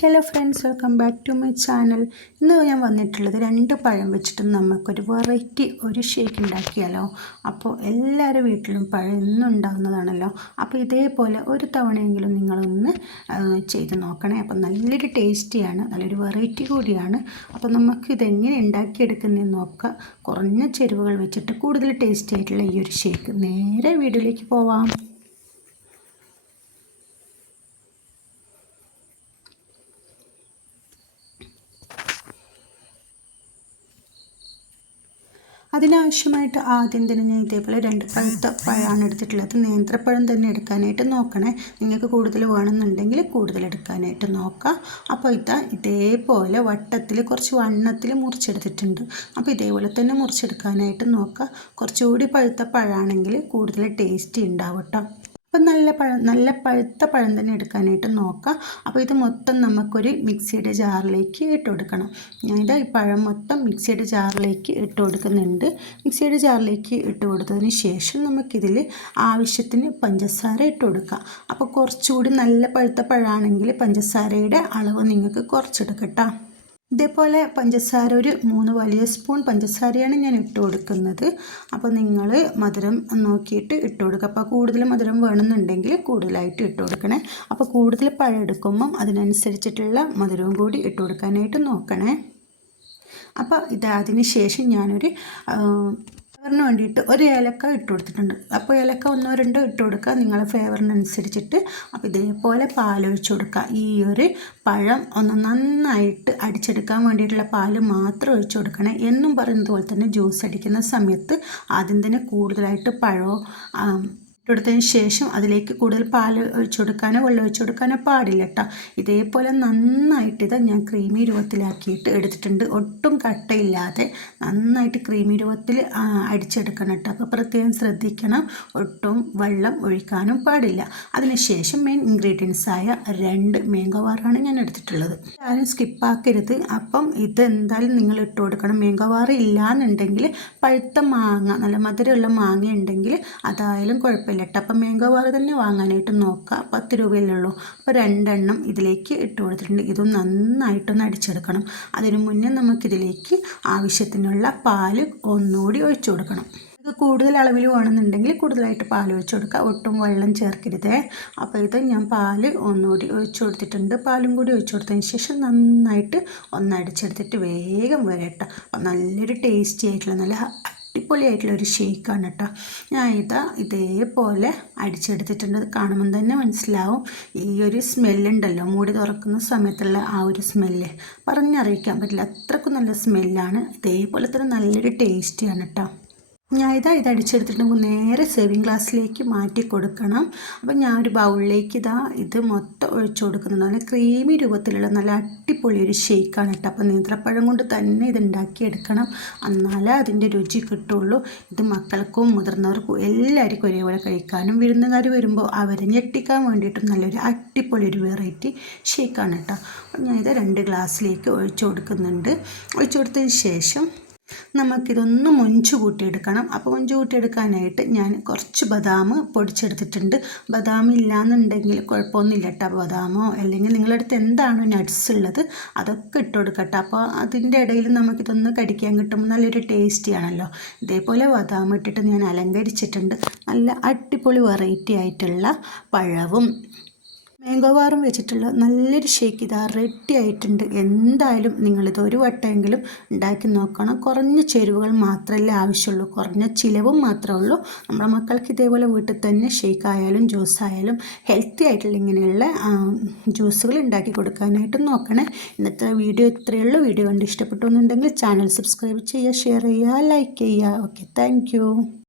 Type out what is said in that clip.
Hello friends welcome back to my channel ഇന്ന് ഞാൻ വന്നിട്ടുള്ളത് രണ്ട് പഴം വെച്ചിട്ട് നമുക്കൊരു വെറൈറ്റി ഒരു ഷേക്ക് ഉണ്ടാക്കിയാലോ? അപ്പോൾ എല്ലാവരും വീട്ടിലും പഴം എന്നും ഉണ്ടാകുന്നതാണല്ലോ അപ്പോൾ ഇതേപോലെ ഒരു തവണയെങ്കിലും നിങ്ങളൊന്ന് ചെയ്ത് നോക്കണേ. അപ്പോൾ നല്ലൊരു ടേസ്റ്റിയാണ് നല്ലൊരു വെറൈറ്റി കൂടിയാണ്. അപ്പോൾ നമുക്ക് ഇതെങ്ങനെ ഉണ്ടാക്കിയെടുക്കുന്നതെന്ന് നോക്കുക കുറഞ്ഞ ചേരുവകൾ വെച്ചിട്ട് കൂടുതൽ ടേസ്റ്റി ആയിട്ടുള്ള ഈ ഒരു ഷേക്ക് നേരെ വീഡിയോയിലേക്ക് പോവാം. അതിനാവശ്യമായിട്ട് ആദ്യം തന്നെ ഞാൻ ഇതേപോലെ രണ്ട് പഴുത്ത പഴമാണ് എടുത്തിട്ടുള്ളത്. നേന്ത്രപ്പഴം തന്നെ എടുക്കാനായിട്ട് നോക്കണേ. നിങ്ങൾക്ക് കൂടുതൽ വേണമെന്നുണ്ടെങ്കിൽ കൂടുതൽ എടുക്കാനായിട്ട് നോക്കാം. അപ്പോൾ ഇതാ ഇതേപോലെ വട്ടത്തിൽ കുറച്ച് വണ്ണത്തിൽ മുറിച്ചെടുത്തിട്ടുണ്ട്. അപ്പോൾ ഇതേപോലെ തന്നെ മുറിച്ചെടുക്കാനായിട്ട് നോക്കാം. കുറച്ചുകൂടി പഴുത്ത പഴമാണെങ്കിൽ കൂടുതൽ ടേസ്റ്റി ഉണ്ടാവും കേട്ടോ. അപ്പം നല്ല പഴം നല്ല പഴുത്ത പഴം തന്നെ എടുക്കാനായിട്ട് നോക്കാം. അപ്പോൾ ഇത് മൊത്തം നമുക്കൊരു മിക്സിയുടെ ജാറിലേക്ക് ഇട്ട് കൊടുക്കണം ഞാനിത് ഈ പഴം മൊത്തം മിക്സിയുടെ ജാറിലേക്ക് ഇട്ട് കൊടുക്കുന്നുണ്ട് മിക്സിയുടെ ജാറിലേക്ക് ഇട്ട് കൊടുത്തതിന് ശേഷം നമുക്കിതിൽ ആവശ്യത്തിന് പഞ്ചസാര ഇട്ട് കൊടുക്കാം അപ്പോൾ കുറച്ചുകൂടി നല്ല പഴുത്ത പഴമാണെങ്കിൽ പഞ്ചസാരയുടെ അളവ് നിങ്ങൾക്ക് കുറച്ചെടുക്കട്ടോ ഇതേപോലെ പഞ്ചസാര ഒരു മൂന്ന് വലിയ സ്പൂൺ പഞ്ചസാരയാണ് ഞാൻ ഇട്ട് കൊടുക്കുന്നത്. അപ്പോൾ നിങ്ങൾ മധുരം നോക്കിയിട്ട് ഇട്ട് കൊടുക്കുക. അപ്പോൾ കൂടുതൽ മധുരം വേണമെന്നുണ്ടെങ്കിൽ കൂടുതലായിട്ട് ഇട്ട് കൊടുക്കണേ. അപ്പോൾ കൂടുതൽ പഴം എടുക്കുമ്പം അതിനനുസരിച്ചിട്ടുള്ള മധുരവും കൂടി ഇട്ട് കൊടുക്കാനായിട്ട് നോക്കണേ. അപ്പോൾ ഇത് അതിന് ശേഷം ഞാനൊരു ഫ്ലേവറിന് വേണ്ടിയിട്ട് ഒരു ഏലക്ക ഇട്ട് കൊടുത്തിട്ടുണ്ട്. അപ്പോൾ ഏലക്ക ഒന്നോ രണ്ടോ ഇട്ട് കൊടുക്കുക. നിങ്ങളെ ഫ്ലേവറിനനുസരിച്ചിട്ട് അപ്പോൾ ഇതേപോലെ പാലൊഴിച്ച് കൊടുക്കുക. ഈ ഒരു പഴം ഒന്ന് നന്നായിട്ട് അടിച്ചെടുക്കാൻ വേണ്ടിയിട്ടുള്ള പാൽ മാത്രം ഒഴിച്ചു കൊടുക്കണേ. എന്നും പറയുന്നത് പോലെ തന്നെ ജ്യൂസ് അടിക്കുന്ന സമയത്ത് ആദ്യം തന്നെ കൂടുതലായിട്ട് പഴമോ ഇട്ടെടുത്തതിന് ശേഷം അതിലേക്ക് കൂടുതൽ പാൽ ഒഴിച്ചു കൊടുക്കാനോ വെള്ളം ഒഴിച്ചു കൊടുക്കാനോ പാടില്ല കേട്ടോ ഇതേപോലെ നന്നായിട്ട് ഇത് ഞാൻ ക്രീമി രൂപത്തിലാക്കിയിട്ട് എടുത്തിട്ടുണ്ട്. ഒട്ടും കട്ടയില്ലാതെ നന്നായിട്ട് ക്രീമി രൂപത്തിൽ അടിച്ചെടുക്കണം കേട്ടോ അപ്പോൾ പ്രത്യേകം ശ്രദ്ധിക്കണം. ഒട്ടും വെള്ളം ഒഴിക്കാനും പാടില്ല. അതിനുശേഷം മെയിൻ ഇൻഗ്രീഡിയൻസായ രണ്ട് മേങ്കവാറാണ് ഞാൻ എടുത്തിട്ടുള്ളത്. ആരും സ്കിപ്പാക്കരുത് അപ്പം ഇത് എന്തായാലും നിങ്ങൾ ഇട്ട് കൊടുക്കണം. മേങ്കവാറ് ഇല്ലാന്നുണ്ടെങ്കിൽ പഴുത്ത മാങ്ങ നല്ല മധുരമുള്ള മാങ്ങ ഉണ്ടെങ്കിൽ അതായാലും കുഴപ്പമില്ല. കേട്ടോ. അപ്പം മാംഗോ ബാർ തന്നെ വാങ്ങാനായിട്ട് നോക്കുക. പത്ത് രൂപയിലുള്ളൂ അപ്പോൾ രണ്ടെണ്ണം ഇതിലേക്ക് ഇട്ട് കൊടുത്തിട്ടുണ്ട്. ഇതും നന്നായിട്ടൊന്ന് അടിച്ചെടുക്കണം. അതിനു മുന്നേ നമുക്കിതിലേക്ക് ആവശ്യത്തിനുള്ള പാൽ ഒന്നുകൂടി ഒഴിച്ചു കൊടുക്കണം. കൂടുതൽ അളവിൽ വേണമെന്നുണ്ടെങ്കിൽ കൂടുതലായിട്ട് പാൽ ഒഴിച്ചു കൊടുക്കുക. ഒട്ടും വെള്ളം ചേർക്കരുതേ. അപ്പോൾ ഇത് ഞാൻ പാൽ ഒന്നുകൂടി ഒഴിച്ചു കൊടുത്തിട്ടുണ്ട്. പാലും കൂടി ഒഴിച്ചു കൊടുത്തതിന് ശേഷം നന്നായിട്ട് ഒന്നടിച്ചെടുത്തിട്ട് വേഗം വരട്ടെ. നല്ലൊരു ടേസ്റ്റി ആയിട്ടുള്ള നല്ല അടിപൊളിയായിട്ടുള്ള ഒരു ഷേക്കാണ് കേട്ടോ. ഞാൻ ഇതാ ഇതേപോലെ അടിച്ചെടുത്തിട്ടുണ്ട്. കാണുമ്പം തന്നെ മനസ്സിലാവും. ഈ ഒരു സ്മെല്ലുണ്ടല്ലോ മൂടി തുറക്കുന്ന സമയത്തുള്ള ആ ഒരു സ്മെല്ല് പറഞ്ഞറിയിക്കാൻ പറ്റില്ല. അത്രക്കും നല്ല സ്മെല്ലാണ് ഇതേപോലെ തന്നെ നല്ലൊരു ടേസ്റ്റിയാണ് കേട്ടോ. ഞാൻ ഇതാ ഇത് അടിച്ചെടുത്തിട്ട് നമുക്ക് നേരെ സേവിങ് ഗ്ലാസ്സിലേക്ക് മാറ്റി കൊടുക്കണം. അപ്പം ഞാൻ ഒരു ബൗളിലേക്ക് ഇതാ ഇത് മൊത്തം ഒഴിച്ചു കൊടുക്കുന്നുണ്ട്. നല്ല ക്രീമി രൂപത്തിലുള്ള നല്ല അടിപൊളി ഒരു ഷേക്കാണ് കേട്ടോ. അപ്പം നേന്ത്രപ്പഴം കൊണ്ട് തന്നെ ഇത് ഉണ്ടാക്കിയെടുക്കണം. എന്നാലേ അതിന്റെ രുചി കിട്ടുള്ളൂ. ഇത് മക്കൾക്കും മുതിർന്നവർക്കും എല്ലാവർക്കും ഒരേപോലെ കഴിക്കാനും വിരുന്നുകാർ വരുമ്പോൾ അവരെ ഞെട്ടിക്കാൻ വേണ്ടിയിട്ടും നല്ലൊരു അടിപൊളി ഒരു വെറൈറ്റി ഷേക്കാണ് കേട്ടോ. അപ്പം ഞാൻ ഇത് രണ്ട് ഗ്ലാസ്സിലേക്ക് ഒഴിച്ചു കൊടുക്കുന്നുണ്ട്. ഒഴിച്ചു കൊടുത്തതിന് ശേഷം നമുക്കിതൊന്ന് മൊഞ്ച് കൂട്ടിയെടുക്കണം. അപ്പോൾ മൊഞ്ച് കൂട്ടിയെടുക്കാനായിട്ട് ഞാൻ കുറച്ച് ബദാം പൊടിച്ചെടുത്തിട്ടുണ്ട്. ബദാം ഇല്ലാന്നുണ്ടെങ്കിൽ കുഴപ്പമൊന്നുമില്ല കേട്ടോ. ബദാമോ അല്ലെങ്കിൽ നിങ്ങളടുത്ത് എന്താണോ നട്ട്സ് ഉള്ളത് അതൊക്കെ ഇട്ട് കൊടുക്കട്ടെ അപ്പോൾ അതിന്റെ ഇടയിൽ നമുക്കിതൊന്ന് കടിക്കാൻ കിട്ടുമ്പോൾ നല്ലൊരു ടേസ്റ്റി ആണല്ലോ. ഇതേപോലെ ബദാം ഇട്ടിട്ട് ഞാൻ അലങ്കരിച്ചിട്ടുണ്ട്. നല്ല അടിപൊളി വെറൈറ്റി ആയിട്ടുള്ള പഴവും മാംഗോ ബാറും വെച്ചിട്ടുള്ള നല്ലൊരു ഷേക്ക് ഇതാ റെഡി ആയിട്ടുണ്ട്. എന്തായാലും നിങ്ങളിത് ഒരു വട്ടമെങ്കിലും ഉണ്ടാക്കി നോക്കണം. കുറഞ്ഞ ചേരുവകൾ മാത്രമല്ലേ ആവശ്യമുള്ളൂ. കുറഞ്ഞ ചിലവും മാത്രമേ ഉള്ളൂ. നമ്മുടെ മക്കൾക്ക് ഇതേപോലെ വീട്ടിൽ തന്നെ ഷേക്ക് ആയാലും ജ്യൂസ് ആയാലും ഹെൽത്തി ആയിട്ടുള്ള ഇങ്ങനെയുള്ള ജ്യൂസുകൾ ഉണ്ടാക്കി കൊടുക്കാനായിട്ട് നോക്കണേ. ഇന്നത്തെ വീഡിയോ ഇത്രയേ ഉള്ളൂ. വീഡിയോ കണ്ട് ഇഷ്ടപ്പെട്ടു എന്നുണ്ടെങ്കിൽ ചാനൽ സബ്സ്ക്രൈബ് ചെയ്യുക ഷെയർ ചെയ്യുക ലൈക്ക് ചെയ്യുക. Okay thank